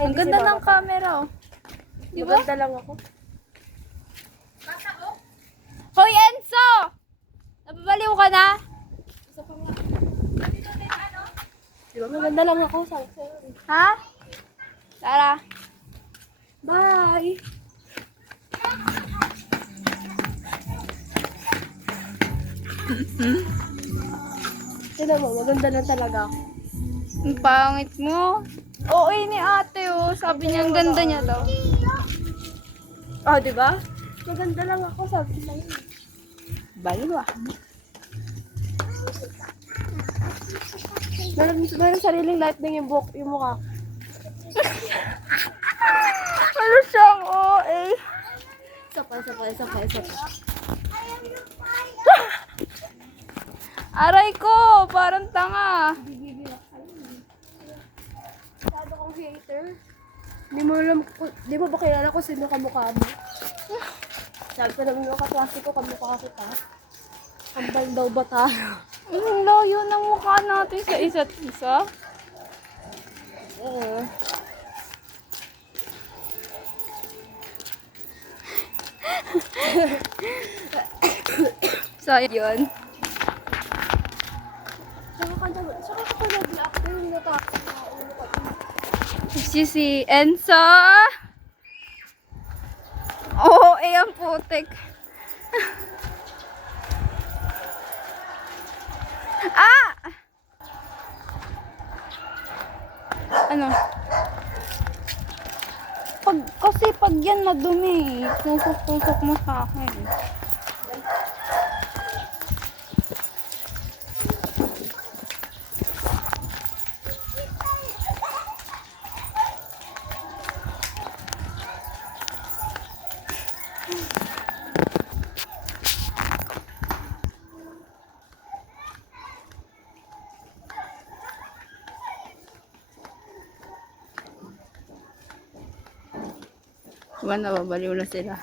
Ang ganda ng camera, oh. Di ba? Maganda lang ako. Hoy, Enzo! Nababaliw ka na? Isa pa nga. Di ba maganda lang ako? Sabi sa'yo. Ha? Tara. Bye! Tignan mo, maganda lang talaga ako. Ang pangit mo. Oo, ni ate, oh. Sabi niya, ang ganda niya daw. Oh, di ba? Maganda lang ako, sabi sa'yo. Baliw, ah. Meron sariling light ng yung mukha. Ano siyang OA? Isa pa. Aray ko, parang tanga. Masyado kong hater. Di mo ba kilala kung sino kamukha mo? Sabi ko naman yung kaklase ko, kamukha kita. Kambal daw ba tayo? Ang layo ng mukha natin sa isa't isa. Oo. So, yun. Saka ka pa nag-actor yung Si Enzo. Oo, ang putik. Ah! Ano? Kasi pag yan madumi, tusok-tusok mo sa akin. Diba, nababaliw na sila.